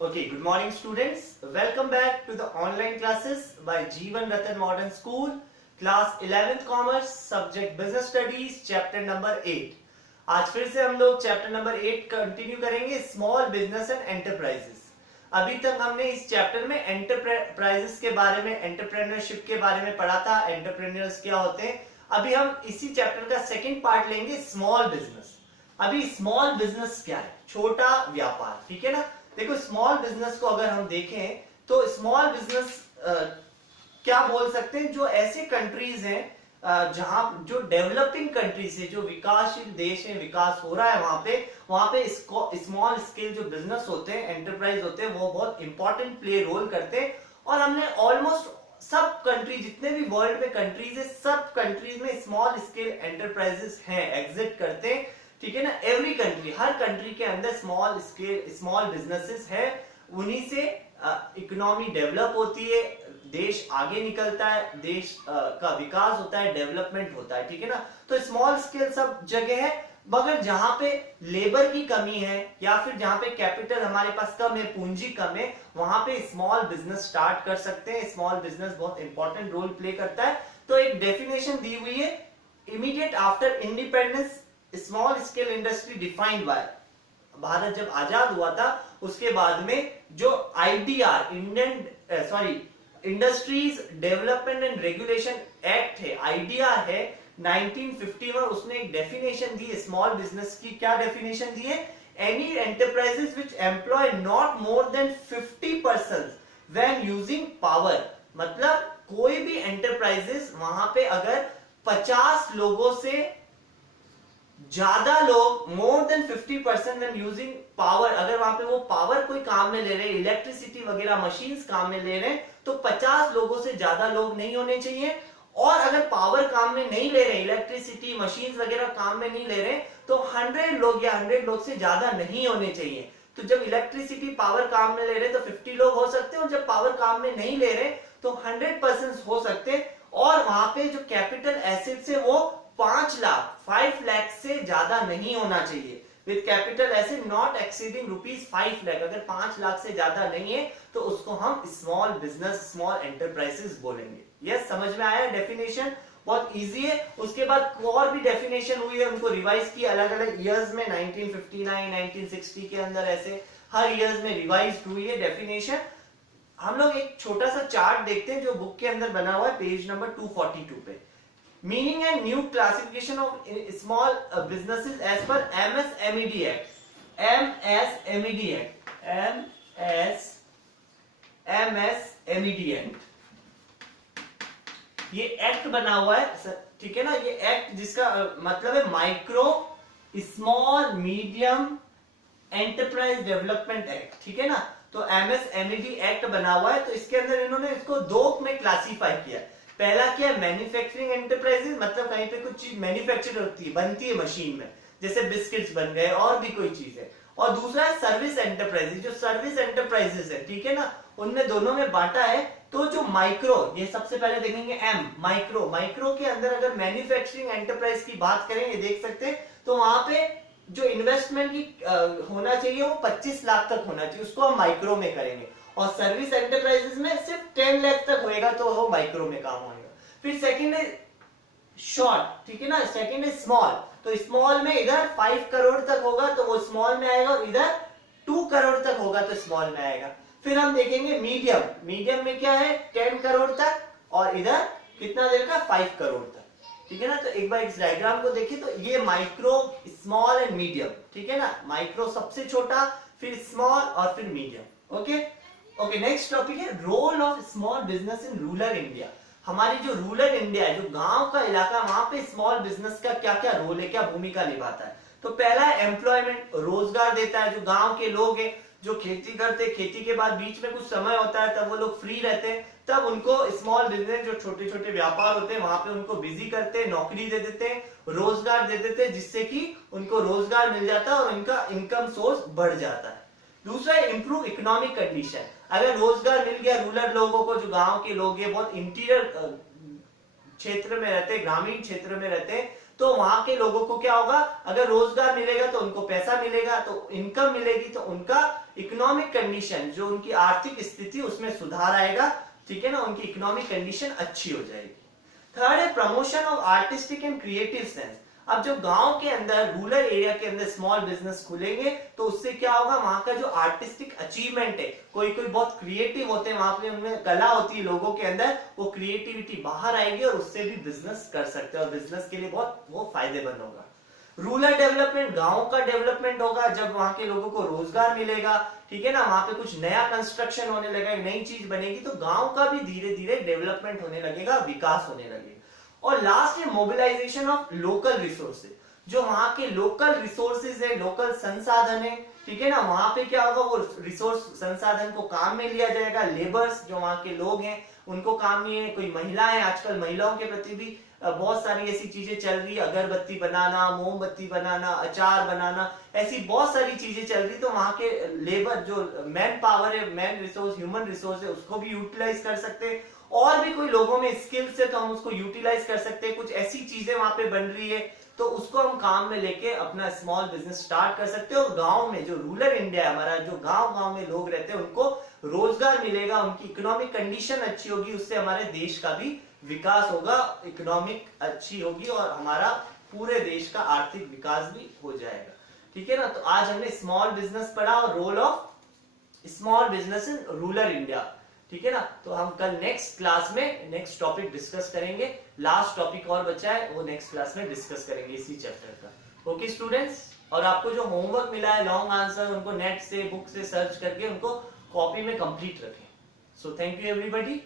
Okay, good morning students. Welcome back to the online classes by Jeevan Ratan Modern School, class 11th Commerce, subject Business Studies, chapter number 8. आज फिर से हम लोग chapter number 8 continue करेंगे, small business and enterprises. अभी तक हमने इस चैप्टर में एंटरप्राइजेस के बारे में, एंटरप्रेन्योरशिप के बारे में पढ़ा था, एंटरप्रेन्योर्स क्या होते हैं। अभी हम इसी चैप्टर का सेकंड पार्ट लेंगे, स्मॉल बिजनेस। अभी स्मॉल बिजनेस क्या है? छोटा व्यापार, ठीक है ना। देखो, स्मॉल बिजनेस को अगर हम देखें तो स्मॉल बिजनेस क्या बोल सकते हैं, जो ऐसे कंट्रीज हैं जहां जो डेवलपिंग कंट्रीज है, जो विकासशील देश है, विकास हो रहा है, वहां पे स्मॉल स्केल जो बिजनेस होते हैं, एंटरप्राइज होते हैं, वो बहुत इंपॉर्टेंट प्ले रोल करते हैं। और हमने ऑलमोस्ट सब कंट्री, जितने भी वर्ल्ड में कंट्रीज है, सब कंट्रीज में स्मॉल स्केल एंटरप्राइजेस हैं, एग्जिस्ट करते हैं, ठीक है ना। एवरी कंट्री, हर कंट्री के अंदर स्मॉल स्केल स्मॉल बिजनेसेस है। उन्हीं से इकोनॉमी डेवलप होती है, देश आगे निकलता है, देश का विकास होता है, डेवलपमेंट होता है, ठीक है ना। तो स्मॉल स्केल सब जगह है, मगर जहां पे लेबर की कमी है या फिर जहां पे कैपिटल हमारे पास कम है, पूंजी कम है, वहां पे स्मॉल बिजनेस स्टार्ट कर सकते हैं। स्मॉल बिजनेस बहुत इंपॉर्टेंट रोल प्ले करता है। तो एक डेफिनेशन दी हुई है, immediate after independence small scale industry defined by, Bharat जब आजाद हुआ था उसके बाद में जो IDR, industries development and regulation act है, आईडीआर है 1951, उसने एक डेफिनेशन दी है स्मॉल बिजनेस की। क्या डेफिनेशन दी है? Any enterprises which employ not more than 50 person when using power. मतलब कोई भी एंटरप्राइजेस, वहां पे अगर 50 लोगों से ज्यादा लोग, मोर देन 50% व्हेन यूजिंग पावर, अगर वहां पे वो पावर कोई काम में ले रहे हैं, इलेक्ट्रिसिटी वगैरह मशीन्स काम में ले रहे हैं, तो 50 लोगों से ज्यादा लोग नहीं होने चाहिए। और अगर पावर काम में नहीं ले रहे, इलेक्ट्रिसिटी मशीन्स वगैरह काम में नहीं ले रहे, तो 100 लोग या 100 लोग से ज्यादा नहीं होने चाहिए। तो जब इलेक्ट्रिसिटी पावर काम में ले रहे तो 50 लोग हो सकते हैं, और जब पावर काम में नहीं ले रहे तो 100% हो सकते हैं। और वहां पे जो कैपिटल एसेट्स है वो 5 लाख से ज्यादा नहीं होना चाहिए। With capital asset not exceeding ₹5 lakh, अगर 5 लाख से ज्यादा नहीं है तो उसको हम स्मॉल बिजनेस, स्मॉल एंटरप्राइजेस बोलेंगे। यस, समझ में आया? डेफिनेशन बहुत इजी है। उसके बाद और भी डेफिनेशन हुई है, उनको रिवाइज किया अलग अलग ईयर्स में, 1959, 1960 के अंदर, ऐसे हर ईयर्स में रिवाइज हुई है डेफिनेशन। हम लोग एक छोटा सा चार्ट देखते हैं जो बुक के अंदर बना हुआ है, पेज नंबर 242 पे। Meaning and new classification of small businesses as per MSMED Act. MSMED Act. MSMED Act. ये एक्ट बना हुआ है, ठीक है ना। ये एक्ट जिसका मतलब है micro small medium enterprise development act, ठीक है ना। तो MSMED एक्ट बना हुआ है, तो इसके अंदर इन्होंने इसको 2 में क्लासीफाई किया। पहला क्या है? मैन्युफैक्चरिंग एंटरप्राइजेस, मतलब कहीं पे कुछ चीज मैन्युफैक्चर होती है, बनती है मशीन में, जैसे बिस्किट्स बन गए और भी कोई चीज है। और दूसरा है सर्विस एंटरप्राइजेस, जो सर्विस एंटरप्राइजेस है, ठीक है ना, उनमें दोनों में बांटा है। तो जो माइक्रो, ये सबसे पहले देखेंगे एम, माइक्रो। माइक्रो के अंदर अगर मैन्युफैक्चरिंग एंटरप्राइज की बात करें, ये देख सकते हैं, तो वहां पे जो इन्वेस्टमेंट की होना चाहिए वो 25 लाख तक होना चाहिए, उसको हम माइक्रो में करेंगे। और सर्विस एंटरप्राइजेस में सिर्फ 10 लाख तक होएगा तो वो माइक्रो में काम होगा। फिर सेकंड है शॉर्ट, ठीक है ना। सेकंड है स्मॉल, तो स्मॉल में इधर 5 करोड़ तक होगा तो वो स्मॉल में आएगा, और इधर 2 करोड़ तक होगा तो स्मॉल में आएगा। फिर हम देखेंगे मीडियम। मीडियम में क्या है? 10 करोड़ तक, और इधर कितना देगा? 5 करोड़ तक, ठीक है ना। तो एक बार इस डायग्राम को देखिए, तो ये माइक्रो, स्मॉल एंड मीडियम, ठीक है ना। माइक्रो सबसे छोटा, फिर स्मॉल और फिर मीडियम। ओके, नेक्स्ट टॉपिक है role of small business in rural India. हमारी जो रूरल इंडिया है, जो गांव का इलाका, वहां पे स्मॉल बिजनेस का क्या क्या रोल है, क्या भूमिका निभाता है? तो पहला है एम्प्लॉयमेंट, रोजगार देता है। जो गांव के लोग हैं, जो खेती करते, खेती के बाद बीच में कुछ समय होता है, तब वो लोग फ्री रहते हैं, तब उनको स्मॉल बिजनेस, जो छोटे छोटे व्यापार होते हैं, वहां पे उनको बिजी करते हैं, नौकरी दे देते हैं, रोजगार दे देते हैं, जिससे कि उनको रोजगार मिल जाता है और उनका इनकम सोर्स बढ़ जाता है। दूसरा है इंप्रूव इकोनॉमिक कंडीशन। अगर रोजगार मिल गया रूरल लोगों को, जो गांव के लोग हैं, बहुत इंटीरियर क्षेत्र में रहते हैं, ग्रामीण क्षेत्र में रहते हैं, तो वहां के लोगों को क्या होगा, अगर रोजगार मिलेगा तो उनको पैसा मिलेगा, तो इनकम मिलेगी तो उनका इकोनॉमिक कंडीशन, जो उनकी आर्थिक स्थिति उसमें सुधार आएगा, ठीक है ना, उनकी इकोनॉमिक कंडीशन अच्छी हो जाएगी। थर्ड है promotion of artistic and creative sense. अब जो गांव के अंदर, रूरल एरिया के अंदर स्मॉल बिजनेस खुलेंगे तो उससे क्या होगा, वहां का जो आर्टिस्टिक अचीवमेंट है, कोई कोई बहुत क्रिएटिव होते हैं, वहां पे उनमें कला होती है लोगों के अंदर, वो क्रिएटिविटी बाहर आएगी और उससे भी बिजनेस कर सकते हैं और बिजनेस के लिए बहुत वो फायदेमंद होगा। रूरल डेवलपमेंट, गांव का डेवलपमेंट होगा जब वहां के लोगों को रोजगार मिलेगा, ठीक है ना, वहां पे कुछ नया कंस्ट्रक्शन होने लगेगा, नई चीज बनेगी, तो गांव का भी धीरे धीरे डेवलपमेंट होने लगेगा, विकास होने लगेगा। और लास्ट है मोबिलाइजेशन ऑफ लोकल रिसोर्सेज, जो वहां के लोकल रिसोर्सेज है, लोकल संसाधन है, ठीक है ना, वहां पे क्या होगा, वो रिसोर्स संसाधन को काम में लिया जाएगा, लेबर्स जो वहां के लोग हैं उनको काम नहीं है, कोई महिलाएं, आजकल महिलाओं के प्रति भी बहुत सारी ऐसी चीजें चल रही है, अगरबत्ती बनाना, मोमबत्ती बनाना, अचार बनाना, ऐसी बहुत सारी चीजें चल रही, तो वहां के लेबर जो मैन पावर है, मैन रिसोर्स, ह्यूमन रिसोर्स है, उसको भी यूटिलाइज कर सकते हैं। और भी कोई लोगों में स्किल्स है तो हम उसको यूटिलाइज कर सकते हैं, कुछ ऐसी चीजें वहां पे बन रही है तो उसको हम काम में लेके अपना स्मॉल बिजनेस स्टार्ट कर सकते हैं। और गांव में जो रूरल इंडिया है हमारा, जो गांव में लोग रहते हैं उनको रोजगार मिलेगा, उनकी इकोनॉमिक कंडीशन अच्छी होगी, उससे हमारे देश का भी विकास होगा, इकोनॉमिक अच्छी होगी और हमारा पूरे देश का आर्थिक विकास भी हो जाएगा, ठीक है ना। तो आज हमने स्मॉल बिजनेस पढ़ा और role of small business in rural India, ठीक है ना। तो हम कल नेक्स्ट क्लास में नेक्स्ट टॉपिक डिस्कस करेंगे, लास्ट टॉपिक और बचा है वो नेक्स्ट क्लास में डिस्कस करेंगे इसी चैप्टर का। ओके स्टूडेंट्स, और आपको जो होमवर्क मिला है लॉन्ग आंसर, उनको नेट से बुक से सर्च करके उनको कॉपी में कंप्लीट रखें। So thank you everybody.